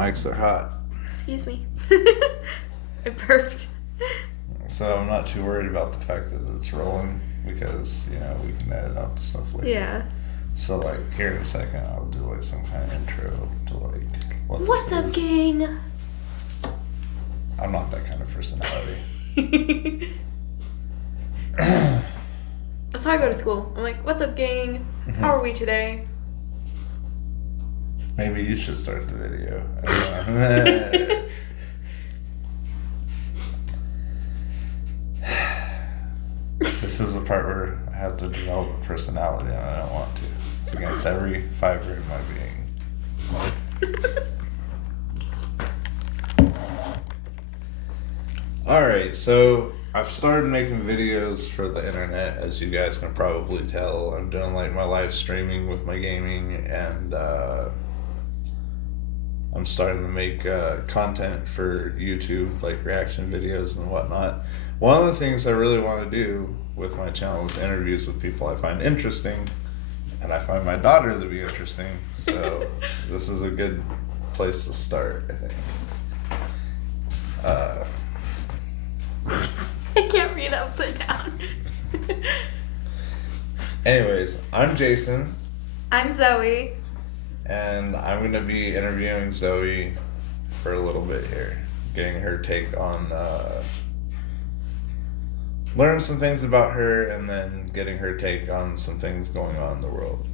Mics are hot. Excuse me. I burped. So I'm not too worried about the fact that it's rolling because, we can edit out the stuff later. Yeah. So, here in a second, I'll do, some kind of intro to, What's up, gang? I'm not that kind of personality. That's how I go to school. I'm like, what's up, gang? Mm-hmm. How are we today? Maybe you should start the video. This is the part where I have to develop a personality and I don't want to. It's against every fiber in my being. Alright, so I've started making videos for the internet, as you guys can probably tell. I'm doing my live streaming with my gaming, and I'm starting to make content for YouTube, reaction videos and whatnot. One of the things I really want to do with my channel is interviews with people I find interesting, and I find my daughter to be interesting, so this is a good place to start, I think. I can't read upside down. Anyways, I'm Jason. I'm Zoe. And I'm going to be interviewing Zoe for a little bit here. Getting her take on, learn some things about her, and then getting her take on some things going on in the world.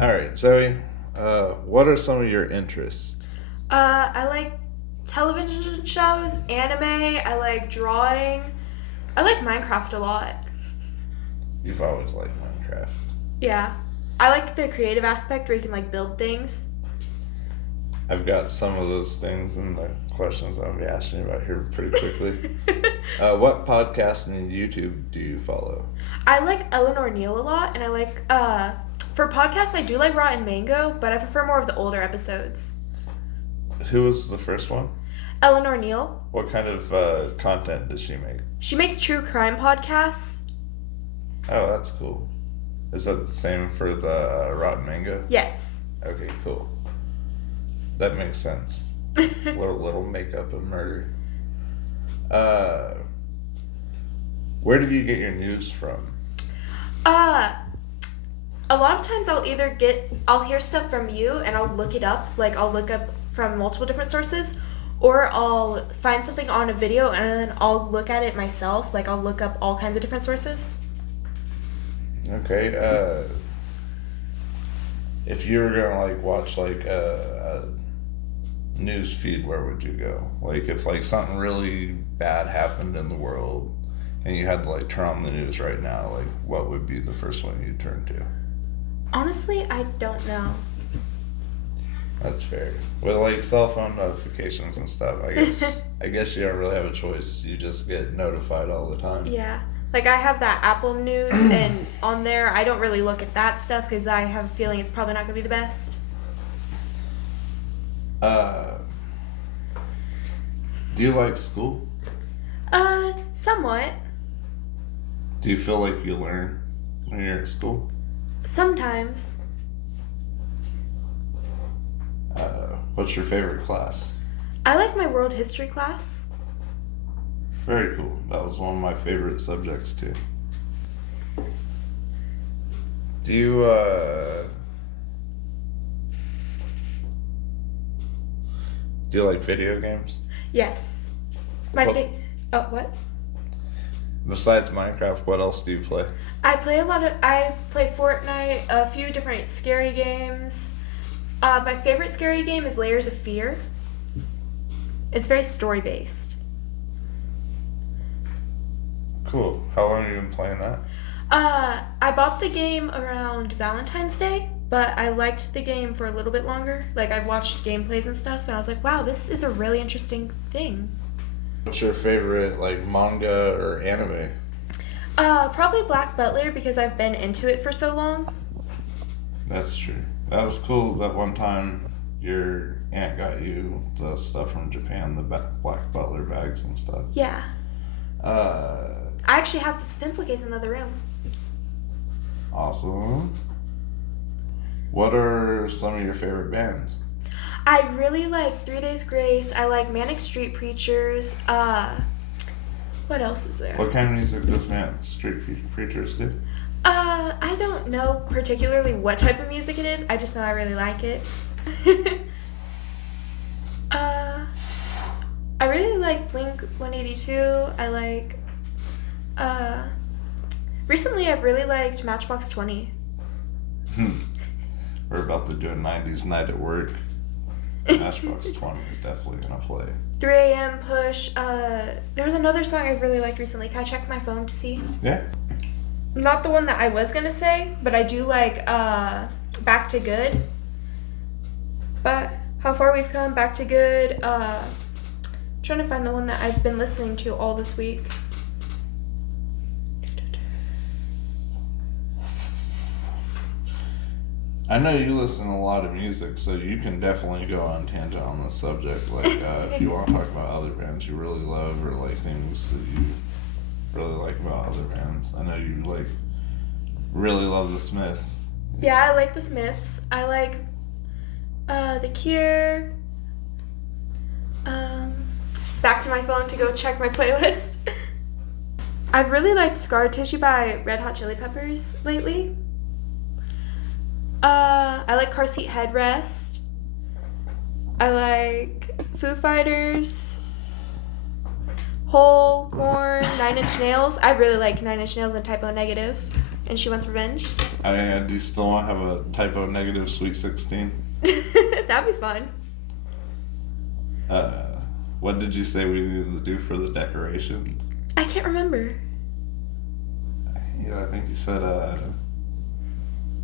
Alright, Zoe, what are some of your interests? I like television shows, anime, I like drawing. I like Minecraft a lot. You've always liked Minecraft. Yeah. I like the creative aspect where you can build things. I've got some of those things in the questions I'll be asking you about here pretty quickly. What podcast and YouTube do you follow? I like Eleanor Neal a lot, and I like, for podcasts, I do like Rotten Mango, but I prefer more of the older episodes. Who was the first one? Eleanor Neal. What kind of content does she make? She makes true crime podcasts. Oh, that's cool. Is that the same for the Rotten Mango? Yes. Okay, cool. That makes sense. little makeup and murder. Where did you get your news from? A lot of times I'll hear stuff from you and I'll look it up. I'll look up from multiple different sources, or I'll find something on a video and then I'll look at it myself. I'll look up all kinds of different sources. Okay. If you were gonna watch a news feed, where would you go? If something really bad happened in the world and you had to turn on the news right now, what would be the first one you'd turn to? Honestly, I don't know. That's fair. With cell phone notifications and stuff, I guess you don't really have a choice. You just get notified all the time. Yeah. I have that Apple News, and on there, I don't really look at that stuff because I have a feeling it's probably not going to be the best. Do you like school? Somewhat. Do you feel like you learn when you're at school? Sometimes. What's your favorite class? I like my world history class. Very cool. That was one of my favorite subjects too. Do you like video games? Yes. What? Besides Minecraft, what else do you play? I play Fortnite, a few different scary games. My favorite scary game is Layers of Fear. It's very story-based. Cool. How long have you been playing that? I bought the game around Valentine's Day, but I liked the game for a little bit longer. I watched gameplays and stuff, and I was like, wow, this is a really interesting thing. What's your favorite, manga or anime? Probably Black Butler, because I've been into it for so long. That's true. That was cool that one time your aunt got you the stuff from Japan, the Black Butler bags and stuff. Yeah. I actually have the pencil case in the other room. Awesome. What are some of your favorite bands? I really like 3 Days Grace. I like Manic Street Preachers. What else is there? What kind of music does Preachers do? I don't know particularly what type of music it is. I just know I really like it. I really like Blink 182. I like, recently I've really liked Matchbox 20. We're about to do a 90s night at work. Matchbox 20 is definitely gonna play. 3 a.m. Push. There was another song I really liked recently. Can I check my phone to see? Yeah. Not the one that I was gonna say, but I do like Back to Good. But How Far We've Come, Back to Good. Trying to find the one that I've been listening to all this week. I know you listen to a lot of music, so you can definitely go on tangent on this subject. Like, if you want to talk about other bands you really love, or like things that you really like about other bands. I know you like really love the Smiths. Yeah, I like the Smiths. I like The Cure. Back to my phone to go check my playlist. I've really liked Scar Tissue by Red Hot Chili Peppers lately. I like Car Seat Headrest. I like Foo Fighters. Hole, Korn, Nine Inch Nails. I really like Nine Inch Nails and Typo Negative. And She Wants Revenge. Do you still want to have a Typo Negative Sweet 16? That'd be fun. What did you say we needed to do for the decorations? I can't remember. Yeah, I think you said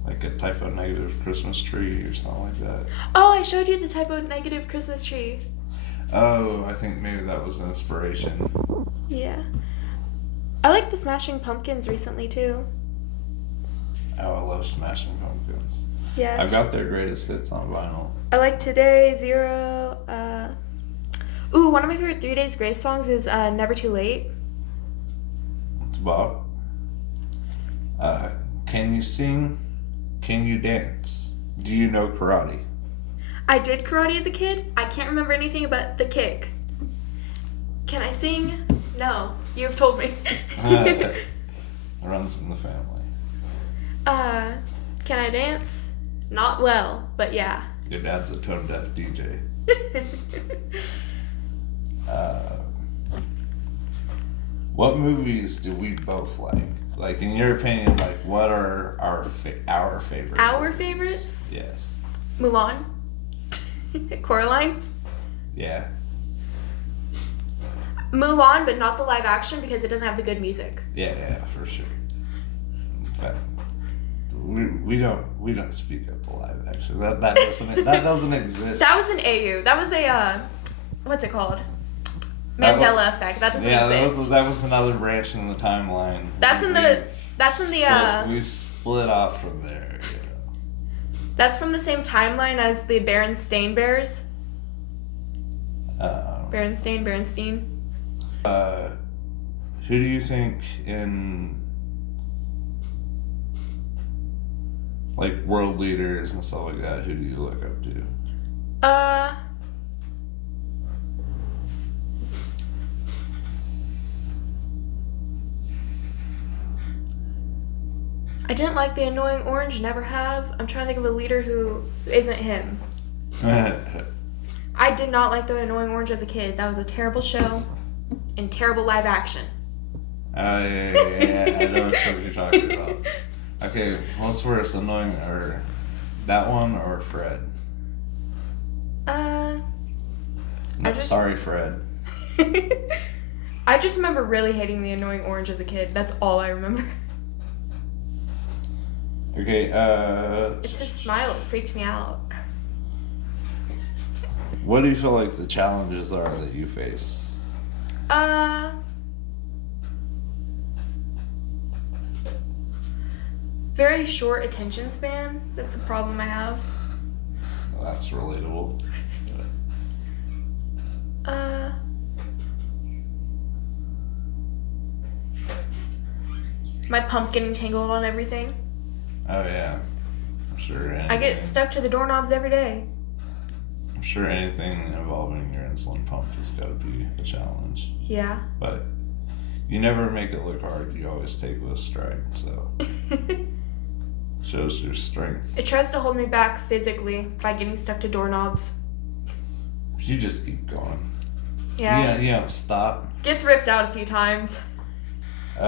like a Typo Negative Christmas tree or something like that. Oh, I showed you the Typo Negative Christmas tree. Oh, I think maybe that was inspiration. Yeah. I like the Smashing Pumpkins recently too. Oh, I love Smashing Pumpkins. Yeah. I've got their greatest hits on vinyl. I like Today, Zero. Ooh, one of my favorite 3 Days Grace songs is Never Too Late. It's Bob. Can you sing? Can you dance? Do you know karate? I did karate as a kid. I can't remember anything about the kick. Can I sing? No. You've told me. It runs in the family. Can I dance? Not well, but yeah. Your dad's a tone deaf DJ. What movies do we both like? Like, in your opinion, like, what are our favorite Our movies? favorites? Yes. Mulan. Coraline. Yeah. Mulan, but not the live action because it doesn't have the good music. Yeah, for sure. In fact, we don't speak of the live action. That doesn't exist. That was an AU. That was a what's it called? Mandela effect. That doesn't exist. That was another branch in the timeline. We We've split off from there. You know. That's from the same timeline as the Berenstain Bears. Berenstein. Who do you think in like world leaders and stuff like that? Who do you look up to? I didn't like The Annoying Orange, never have. I'm trying to think of a leader who isn't him. I did not like The Annoying Orange as a kid. That was a terrible show and terrible live action. Yeah, I know what you're talking about. Okay, what's worse, Annoying, or that one or Fred? Sorry, Fred. I just remember really hating The Annoying Orange as a kid. That's all I remember. Okay, It's his smile. It freaked me out. what do you feel like the challenges are that you face? Very short attention span. That's a problem I have. That's relatable. My pump getting tangled on everything. Oh yeah. I'm sure. I get stuck to the doorknobs every day. I'm sure anything involving your insulin pump has got to be a challenge. Yeah. But you never make it look hard. You always take it with stride. So shows your strength. It tries to hold me back physically by getting stuck to doorknobs. You just keep going. Yeah. You don't stop. Gets ripped out a few times. You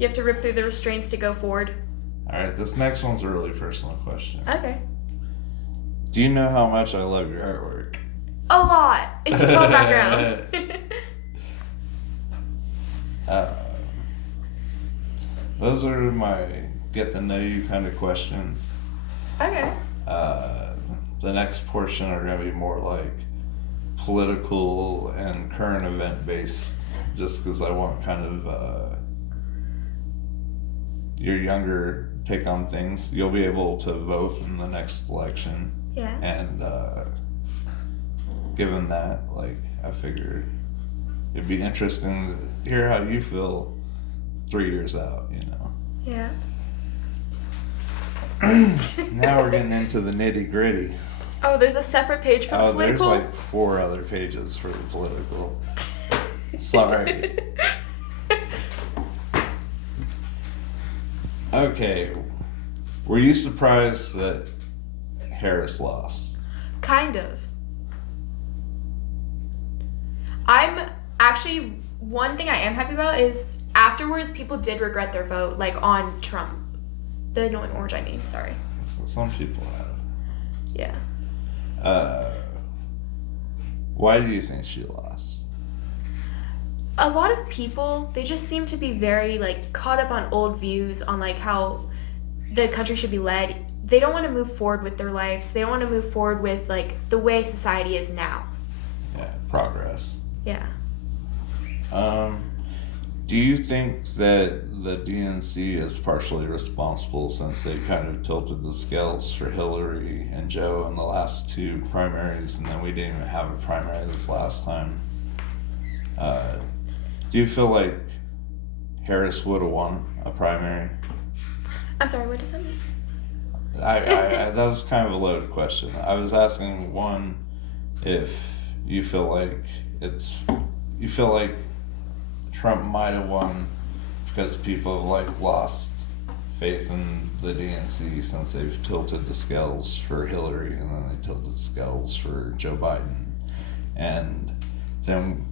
have to rip through the restraints to go forward. Alright, this next one's a really personal question. Okay. Do you know how much I love your artwork? A lot. It's a fun background. Those are my get to know you kind of questions. Okay. The next portion are going to be more like political and current event based, just because I want kind of your younger take on things. You'll be able to vote in the next election. Yeah. And given that, like, I figure it'd be interesting to hear how you feel 3 years out, you know. Yeah. Now we're getting into the nitty gritty. Oh, there's a separate page for the political? There's like 4 other pages for the political. Sorry. Okay. Were you surprised that Harris lost? Kind of. I'm actually, one thing I am happy about is afterwards people did regret their vote, like on Trump. The annoying orange, I mean, sorry. Some people have. Yeah. Why do you think she lost? A lot of people, they just seem to be very, like, caught up on old views on, like, how the country should be led. They don't want to move forward with their lives. They don't want to move forward with, like, the way society is now. Yeah, progress. Yeah. Do you think that the DNC is partially responsible since they kind of tilted the scales for Hillary and Joe in the last 2 primaries, and then we didn't even have a primary this last time? Do you feel like Harris would have won a primary? I'm sorry, what does that mean? I that was kind of a loaded question. I was asking, one, if you feel like Trump might have won because people have like lost faith in the DNC since they've tilted the scales for Hillary and then they tilted the scales for Joe Biden, and then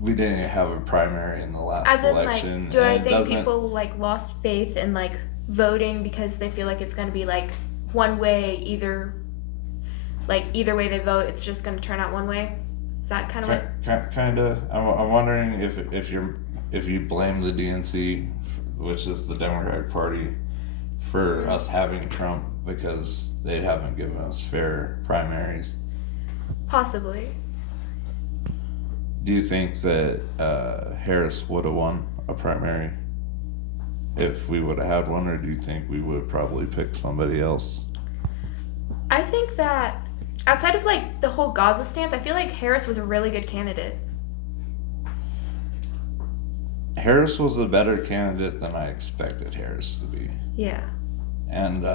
we didn't have a primary in the last election. Like, do I think people like lost faith in like voting because they feel like it's going to be like one way, either way they vote, it's just going to turn out one way? Is that kind of what? Kind of. I'm wondering if you blame the DNC, which is the Democratic Party, for us having Trump because they haven't given us fair primaries. Possibly. Do you think that Harris would have won a primary if we would have had one, or do you think we would probably pick somebody else? I think that outside of like the whole Gaza stance, I feel like Harris was a really good candidate. Harris was a better candidate than I expected Harris to be. Yeah. And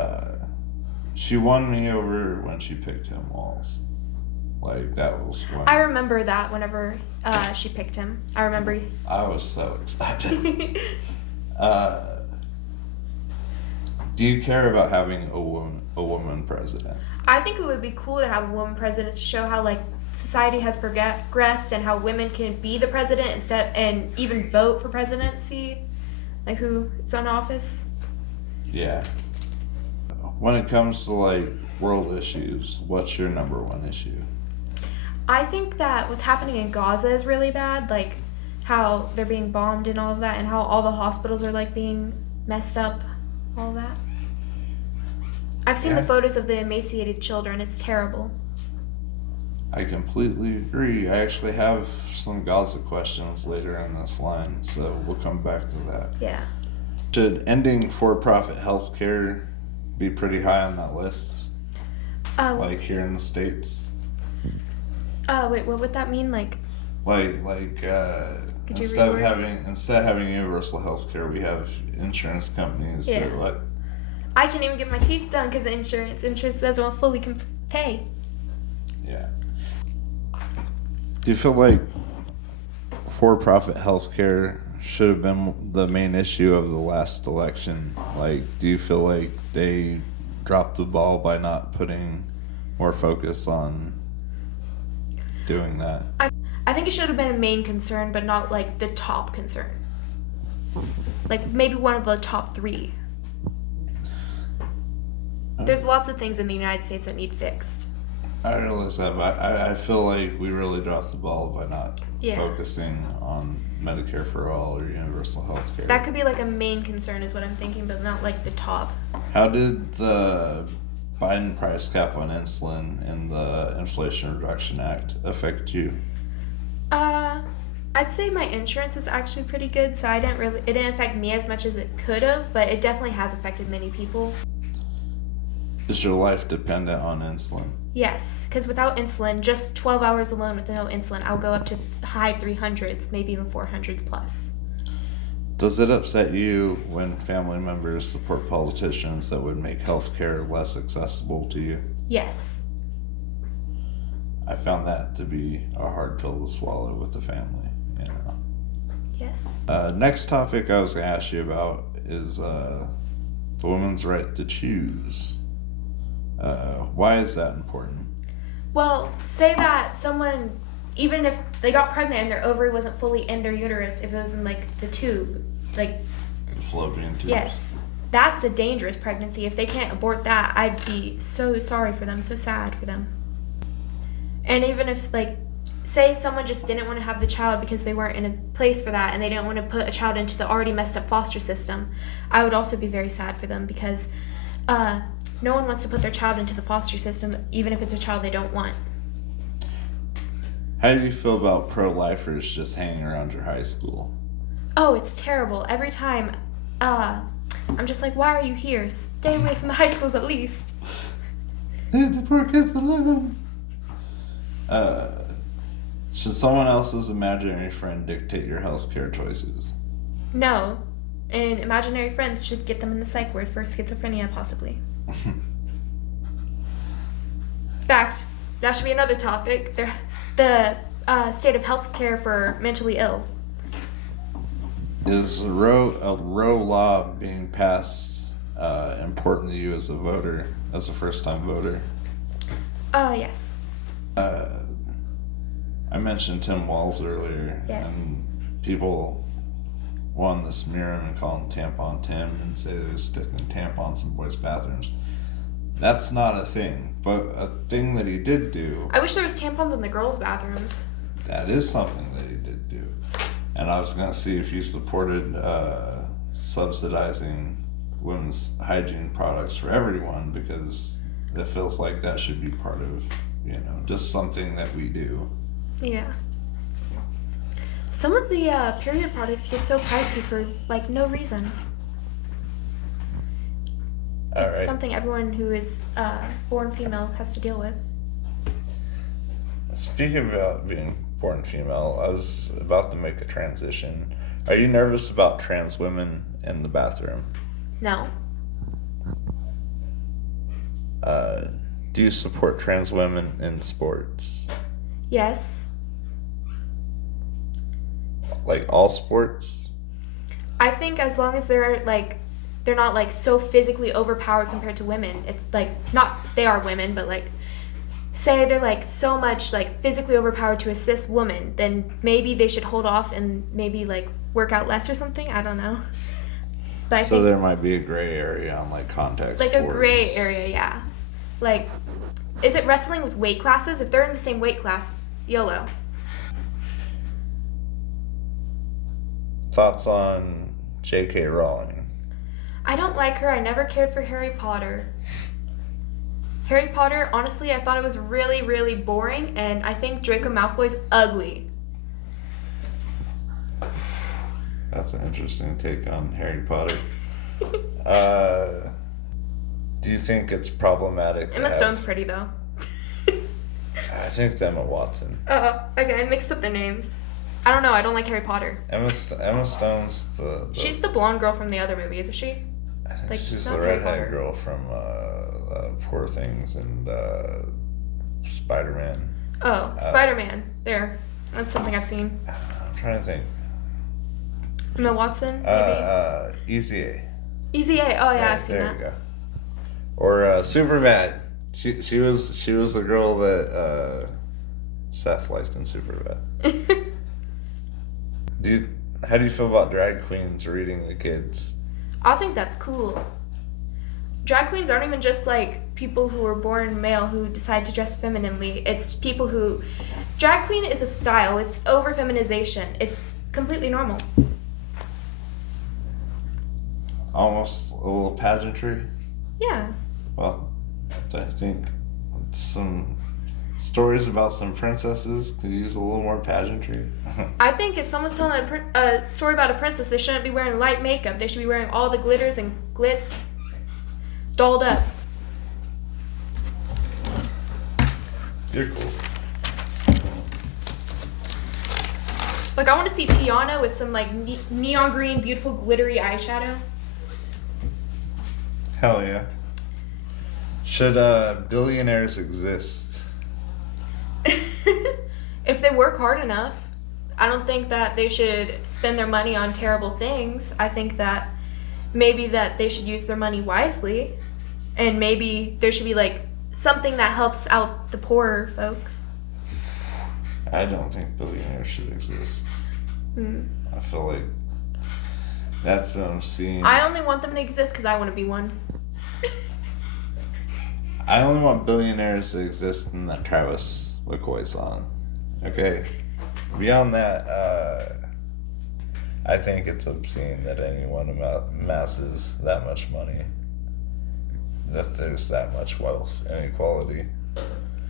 she won me over when she picked Tim Walz. Like, that was when I remember that whenever she picked him. I remember. I was so excited. Do you care about having a woman president? I think it would be cool to have a woman president to show how like society has progressed and how women can be the president and even vote for presidency, like who is in office. Yeah. When it comes to like world issues, what's your number 1 issue? I think that what's happening in Gaza is really bad, like how they're being bombed and all of that, and how all the hospitals are like being messed up, all of that. I've seen the photos of the emaciated children. It's terrible. I completely agree. I actually have some Gaza questions later in this line, so we'll come back to that. Yeah. Should ending for-profit healthcare be pretty high on that list? Like here in the States? Wait, what would that mean? Like, Could you instead of reword? having universal health care, we have insurance companies Yeah. that let. I can't even get my teeth done because of insurance. Insurance doesn't want fully pay. Yeah. Do you feel like for-profit healthcare should have been the main issue of the last election? Like, do you feel like they dropped the ball by not putting more focus on doing that? I think it should have been a main concern, but not like the top concern. Like maybe one of the top 3. There's lots of things in the United States that need fixed. I realize that, but I feel like we really dropped the ball by not Yeah. focusing on Medicare for all or universal health care. That could be like a main concern is what I'm thinking, but not like the top. How did the Biden price cap on insulin and the Inflation Reduction Act affect you? I'd say my insurance is actually pretty good, so it didn't affect me as much as it could have, but it definitely has affected many people. Is your life dependent on insulin? Yes, because without insulin, just 12 hours alone with no insulin, I'll go up to high 300s, maybe even 400s plus. Does it upset you when family members support politicians that would make healthcare less accessible to you? Yes. I found that to be a hard pill to swallow with the family, you know. Yes. Next topic I was going to ask you about is the woman's right to choose. Why is that important? Well, say that someone, even if they got pregnant and their ovary wasn't fully in their uterus, if it was in like the tube, like, The fallopian tubes. yes, that's a dangerous pregnancy. If they can't abort that, I'd be so sorry for them, so sad for them. And even if, like, say someone just didn't want to have the child because they weren't in a place for that and they didn't want to put a child into the already messed up foster system, I would also be very sad for them because no one wants to put their child into the foster system, even if it's a child they don't want. How do you feel about pro-lifers just hanging around your high school? Oh, it's terrible. Every time, I'm just like, why are you here? Stay away from the high schools at least. Leave the poor kids alone. Should someone else's imaginary friend dictate your healthcare choices? No. And imaginary friends should get them in the psych ward for schizophrenia, possibly. Fact, that should be another topic. The state of healthcare for mentally ill. Is a Roe law being passed important to you as a voter, as a first-time voter? Yes. I mentioned Tim Walz earlier, Yes. and people wanted to smear him and call him Tampon Tim and say they was sticking tampons in boys' bathrooms. That's not a thing, but a thing that he did do, I wish there was tampons in the girls' bathrooms. that is something that he did do. And I was going to see if you supported subsidizing women's hygiene products for everyone, because it feels like that should be part of, just something that we do. Yeah. Some of the period products get so pricey for, like, no reason. It's something everyone who is born female has to deal with. Speaking about being born female, I was about to make a transition. Are you nervous about trans women in the bathroom? No. Do you support trans women in sports? Yes. Like all sports? I think as long as they're not like so physically overpowered compared to women. It's like not they are women, but like say they're like so much like physically overpowered to assist women, then maybe they should hold off and maybe like work out less or something. I don't know. But I So think there might be a gray area on like contact like sports. a gray area, yeah. Like, is it wrestling with weight classes? If they're in the same weight class, YOLO. Thoughts on J.K. Rowling? I don't like her. I never cared for Harry Potter. Harry Potter, honestly, I thought it was really, really boring, and I think Draco Malfoy's ugly. That's an interesting take on Harry Potter. Do you think it's problematic? Emma Stone's pretty, though. I think it's Emma Watson. Okay, I mixed up their names. I don't know. I don't like Harry Potter. Emma Stone's the She's the blonde girl from the other movie, isn't she? I think like, she's not the Harry redhead Potter. girl from Poor Things and Spider-Man. Oh, Spider-Man. There. That's something I've seen. I'm trying to think. Emma Watson, maybe? Easy A. Easy A. Oh, yeah, I've seen there that. you go. Or Superbad. She was the girl that Seth liked in Superbad. How do you feel about drag queens reading the kids? I think that's cool. Drag queens aren't even just like people who were born male who decide to dress femininely. It's people who. Drag queen is a style. It's over feminization. It's completely normal. Almost a little pageantry. Yeah. Well, I think some stories about some princesses could use a little more pageantry. I think if someone's telling a story about a princess, they shouldn't be wearing light makeup. They should be wearing all the glitters and glitz, dolled up. You're cool. Like, I want to see Tiana with some, like, neon green, beautiful, glittery eyeshadow. Hell yeah. Should billionaires exist? If they work hard enough. I don't think that they should spend their money on terrible things. I think that maybe that they should use their money wisely. And maybe there should be, like, something that helps out the poorer folks. I don't think billionaires should exist. Hmm. I feel like that's seeing. I only want them to exist because I want to be one. I only want billionaires to exist in that Travis McCoy song. Okay. Beyond that, I think it's obscene that anyone amasses that much money. That there's that much wealth inequality.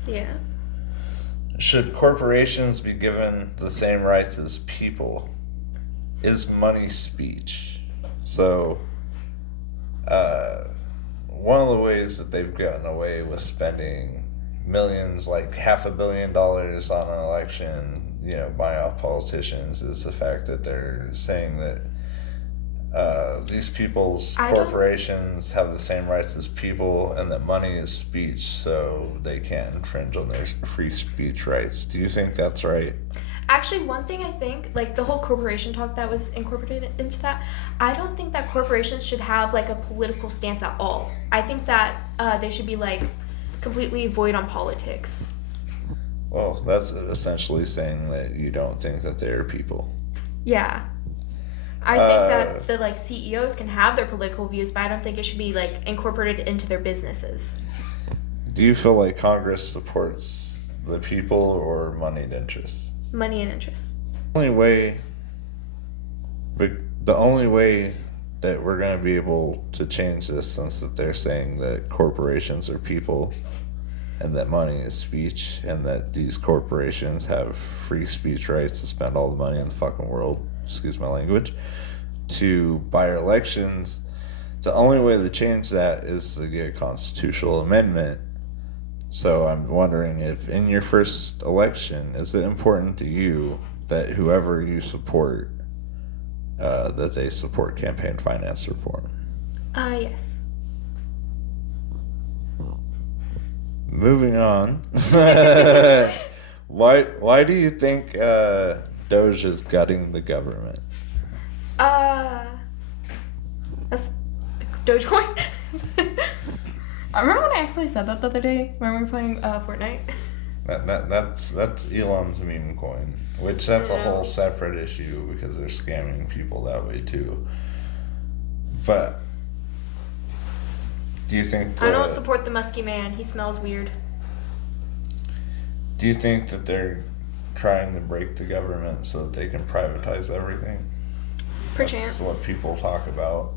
Yeah. Should corporations be given the same rights as people? Is money speech? So, one of the ways that they've gotten away with spending millions, like $500 million on an election, buying off politicians, is the fact that they're saying that these people's corporations have the same rights as people and that money is speech, so they can't infringe on their free speech rights. Do you think that's right? Actually, one thing I think, like the whole corporation talk that was incorporated into that, I don't think that corporations should have like a political stance at all. I think that they should be like completely void on politics. Well, that's essentially saying that you don't think that they're people. Yeah. I think that the like CEOs can have their political views, but I don't think it should be like incorporated into their businesses. Do you feel like Congress supports the people or moneyed interests? Money and interest. The only way that we're going to be able to change this, since that they're saying that corporations are people and that money is speech and that these corporations have free speech rights to spend all the money in the fucking world, excuse my language, to buy our elections, the only way to change that is to get a constitutional amendment. So I'm wondering if in your first election, is it important to you that whoever you support, that they support campaign finance reform? Yes. Moving on. Why do you think Doge is gutting the government? That's Dogecoin. I remember when I actually said that the other day when we were playing Fortnite. That's Elon's meme coin, which that's a whole separate issue because they're scamming people that way too. But do you think I don't support the musky man. He smells weird. Do you think that they're trying to break the government so that they can privatize everything? Perchance. That's what people talk about.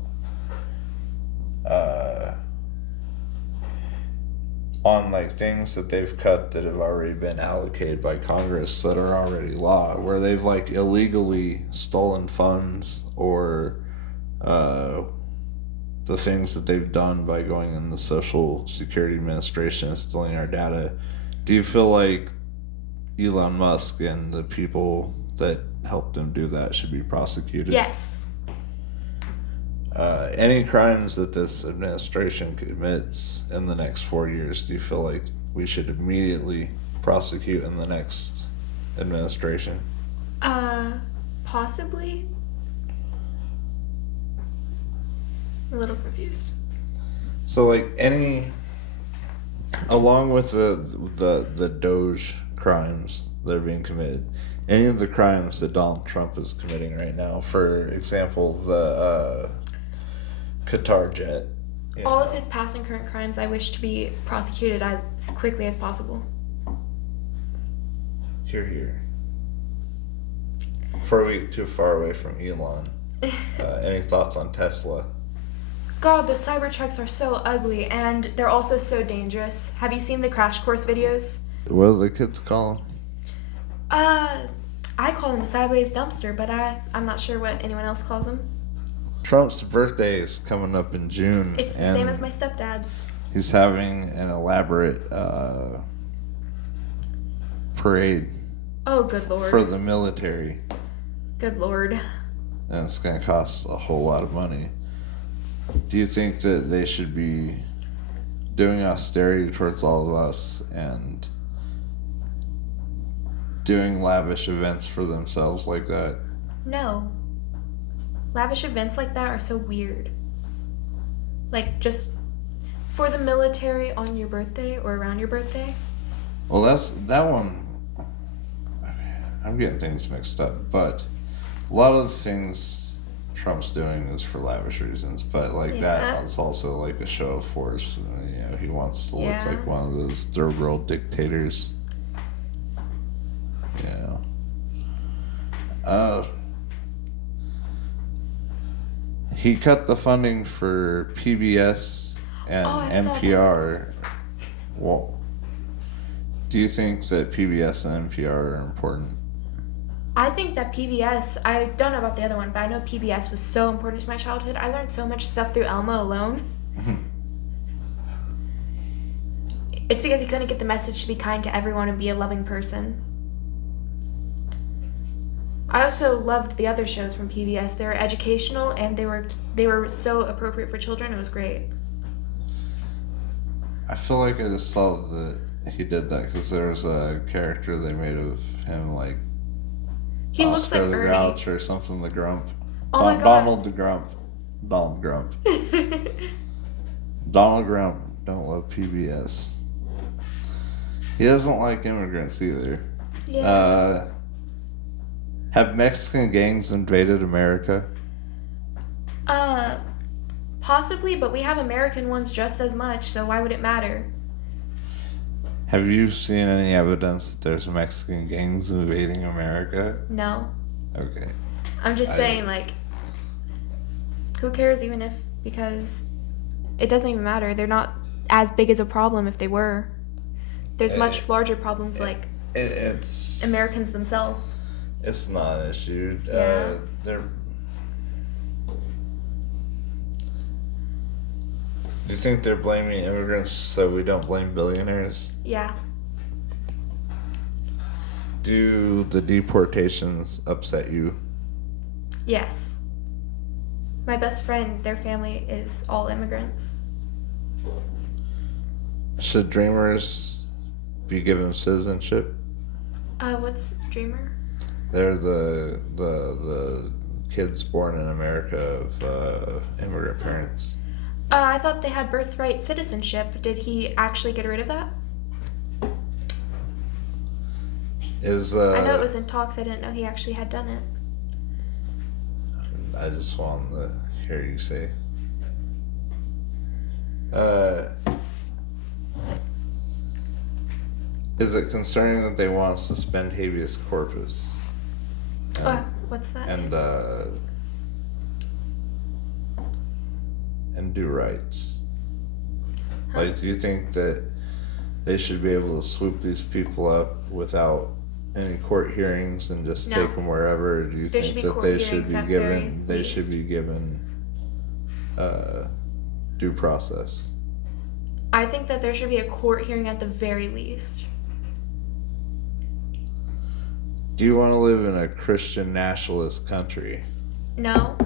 On like things that they've cut that have already been allocated by Congress that are already law, where they've like illegally stolen funds, or the things that they've done by going in the Social Security Administration and stealing our data. Do you feel like Elon Musk and the people that helped him do that should be prosecuted. Yes. Any crimes that this administration commits in the next 4 years, do you feel like we should immediately prosecute in the next administration? Possibly. I'm a little confused. So, like, along with the Doge crimes that are being committed, any of the crimes that Donald Trump is committing right now, for example, the Qatar jet. All of his past and current crimes I wish to be prosecuted as quickly as possible. Here. Before we get too far away from Elon, any thoughts on Tesla? God, the Cybertrucks are so ugly, and they're also so dangerous. Have you seen the crash course videos? What do the kids call them? I call them sideways dumpster, but I'm not sure what anyone else calls them. Trump's birthday is coming up in June. It's the same as my stepdad's. He's having an elaborate parade. Oh, good lord. For the military. Good lord. And it's going to cost a whole lot of money. Do you think that they should be doing austerity towards all of us and doing lavish events for themselves like that? No. Lavish events like that are so weird. Like, just for the military on your birthday or around your birthday. Well, that one. I'm getting things mixed up, but a lot of the things Trump's doing is for lavish reasons, but like that is also like a show of force. And, he wants to look like one of those third world dictators. He cut the funding for PBS and NPR. Well, do you think that PBS and NPR are important? I think that PBS, I don't know about the other one, but I know PBS was so important to my childhood. I learned so much stuff through Elmo alone. It's because he couldn't get the message to be kind to everyone and be a loving person. I also loved the other shows from PBS. They were educational and they were so appropriate for children. It was great. I feel like I just saw that he did that because there was a character they made of him, like he Oscar looks like the Ernie. Grouch or something. The Grump. Oh my God. Donald the Grump. Donald Grump. Donald Grump don't love PBS. He doesn't like immigrants either. Yeah. Have Mexican gangs invaded America? Possibly, but we have American ones just as much, so why would it matter? Have you seen any evidence that there's Mexican gangs invading America? No. Okay. I'm just saying, like, who cares because it doesn't even matter. They're not as big as a problem if they were. There's much larger problems like it's Americans themselves. It's not an issue. Yeah. Do you think they're blaming immigrants so we don't blame billionaires? Yeah. Do the deportations upset you? Yes. My best friend, their family is all immigrants. Should dreamers be given citizenship? What's Dreamer? They're the kids born in America of immigrant parents. I thought they had birthright citizenship. Did he actually get rid of that? I know it was in talks. I didn't know he actually had done it. I just wanted to hear you say. Is it concerning that they want to suspend habeas corpus? What's that? And do rights. Like, do you think that they should be able to swoop these people up without any court hearings and just take them wherever? Or do you think that they should be given due process? I think that there should be a court hearing at the very least. Do you want to live in a Christian nationalist country? No.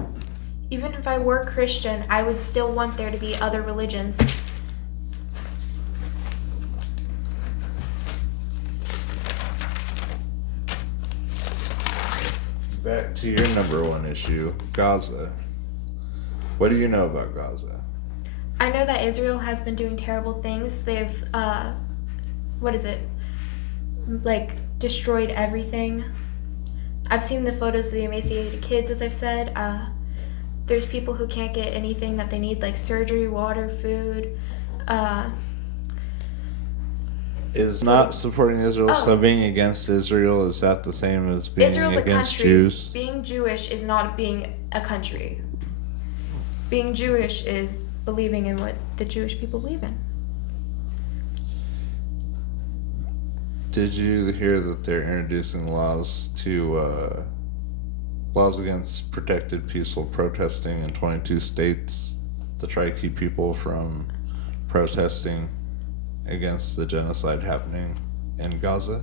Even if I were Christian, I would still want there to be other religions. Back to your number one issue, Gaza. What do you know about Gaza? I know that Israel has been doing terrible things. They've, like, destroyed everything. I've seen the photos of the emaciated kids, as I've said. There's people who can't get anything that they need, like surgery, water, food. Is not supporting Israel, so being against Israel, is that the same as being Israel's against a country. Jews? Being Jewish is not being a country. Being Jewish is believing in what the Jewish people believe in. Did you hear that they're introducing laws against protected peaceful protesting in 22 states to try to keep people from protesting against the genocide happening in Gaza?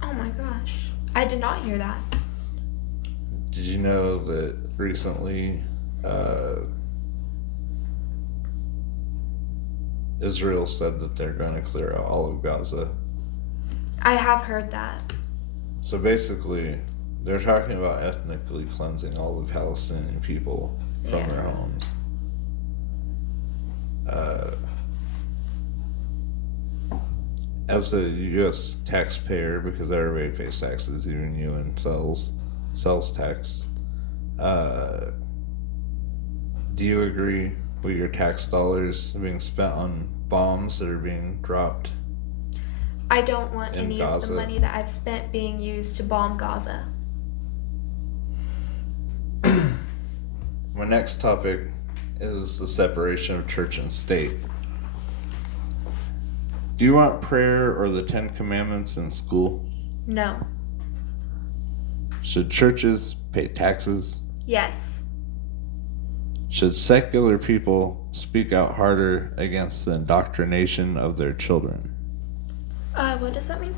Oh my gosh. I did not hear that. Did you know that recently Israel said that they're going to clear out all of Gaza? I have heard that. So basically, they're talking about ethnically cleansing all the Palestinian people from their homes. As a U.S. taxpayer, because everybody pays taxes, even you and sells tax, do you agree with your tax dollars being spent on bombs that are being dropped? I don't want in any Gaza? of the money that I've spent being used to bomb Gaza. My next topic is the separation of church and state. Do you want prayer or the 10 Commandments in school? No. Should churches pay taxes? Yes. Should secular people speak out harder against the indoctrination of their children? What does that mean?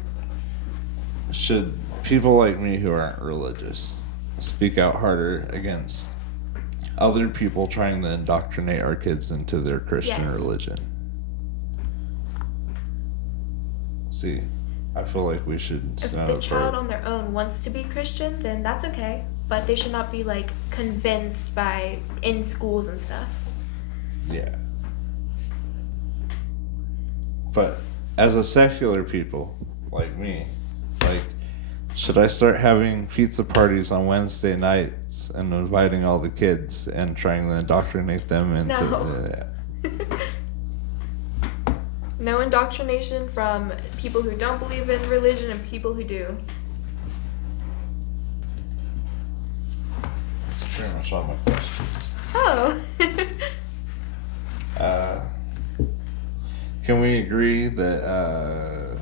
Should people like me who aren't religious speak out harder against other people trying to indoctrinate our kids into their Christian Yes. religion? See, I feel like we should If stand the up child for on their own wants to be Christian, then that's okay. But they should not be, like, convinced by in schools and stuff. yeah. But as a secular people like me, like, should I start having pizza parties on Wednesday nights and inviting all the kids and trying to indoctrinate them into No. No indoctrination from people who don't believe in religion and people who do. That's pretty much all my questions. Oh. Can we agree that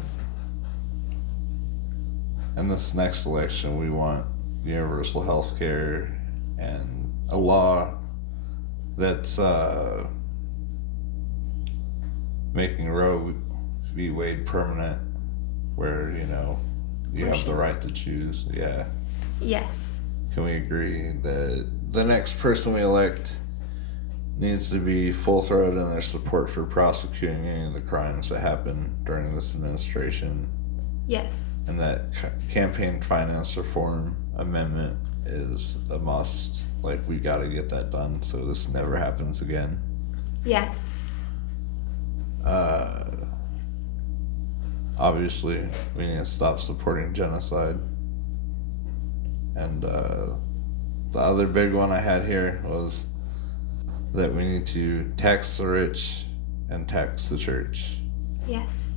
in this next election we want universal health care and a law that's making Roe v. Wade permanent, where you have the right to choose? Yeah. Yes. Can we agree that the next person we elect needs to be full-throated in their support for prosecuting any of the crimes that happened during this administration, Yes. and that campaign finance reform amendment is a must? Like, we got to get that done so this never happens again. Yes. Obviously, we need to stop supporting genocide. And the other big one I had here was that we need to tax the rich and tax the church. Yes.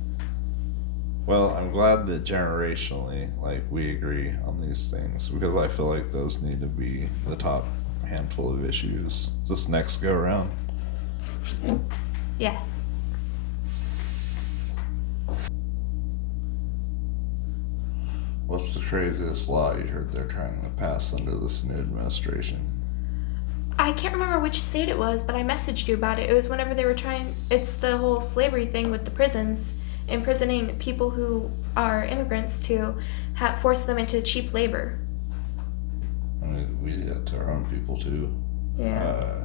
Well, I'm glad that generationally, like, we agree on these things, because I feel like those need to be the top handful of issues this next go around. Yeah. What's the craziest law you heard they're trying to pass under this new administration? I can't remember which state it was, but I messaged you about it. It was whenever they were trying. It's the whole slavery thing with the prisons imprisoning people who are immigrants to force them into cheap labor. I mean, we did that to our own people too. Yeah.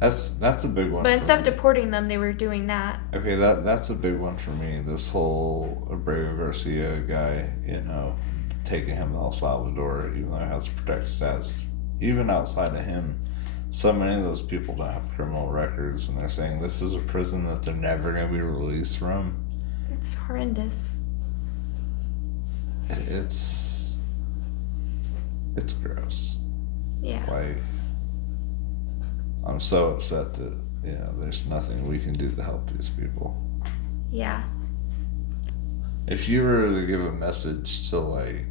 That's a big one. But for instead of me. deporting them, they were doing that. Okay, that's a big one for me. This whole Abreu Garcia guy, taking him to El Salvador, even though he has protected status. Even outside of him, so many of those people don't have criminal records, and they're saying this is a prison that they're never going to be released from. It's horrendous. It's gross. Yeah. Like, I'm so upset that there's nothing we can do to help these people. Yeah. If you were to give a message to like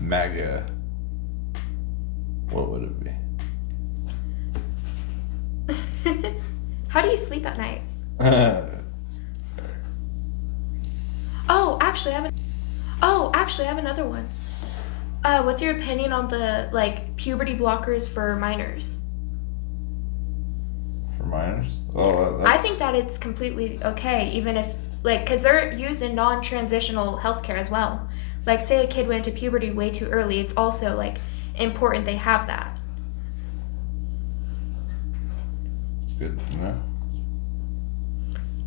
MAGA, what would it be? How do you sleep at night? Oh, actually, I have another one. What's your opinion on the puberty blockers for minors? For minors? Oh, I think that it's completely okay, even if because they're used in non-transitional healthcare as well. Like, say a kid went into puberty way too early, it's also important they have that. good to know.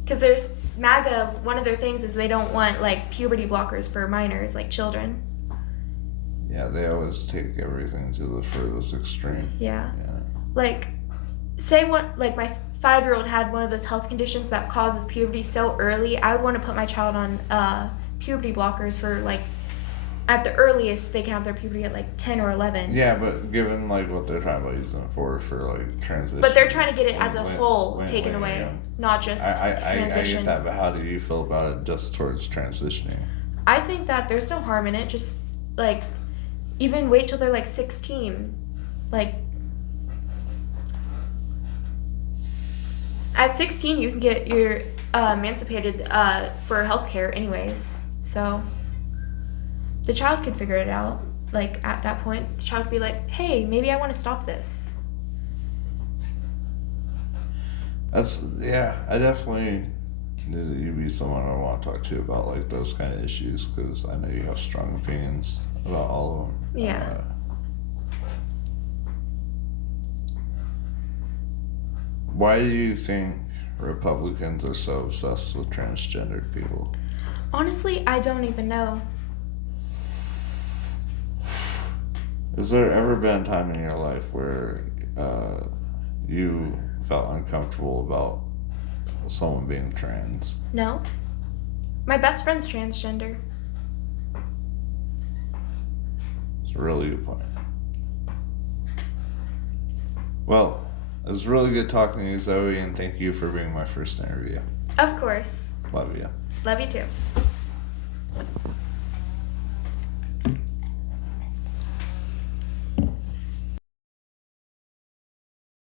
Because there's MAGA, one of their things is they don't want puberty blockers for minors, like children. Yeah, they always take everything to the furthest extreme. Yeah. Yeah. Say my 5-year-old had one of those health conditions that causes puberty so early, I would want to put my child on puberty blockers for at the earliest they can have their puberty at 10 or 11. Yeah, but given what they're talking about using it for transition. But they're trying to get it as a whole when- taken when away, young. not just I transition. get that, but how do you feel about it just towards transitioning? I think that there's no harm in it. Just even wait till they're 16. At 16 you can get your emancipated for healthcare anyways. So the child could figure it out. At that point, the child could be like, "Hey, maybe I want to stop this." I definitely knew that you'd be someone I want to talk to about those kind of issues, because I know you have strong opinions about all of them. Yeah. Why do you think Republicans are so obsessed with transgendered people? Honestly, I don't even know. Has there ever been a time in your life where you felt uncomfortable about someone being trans? No. My best friend's transgender. It's a really good point. Well, it was really good talking to you, Zoe, and thank you for being my first interview. Of course. Love you. Love you too.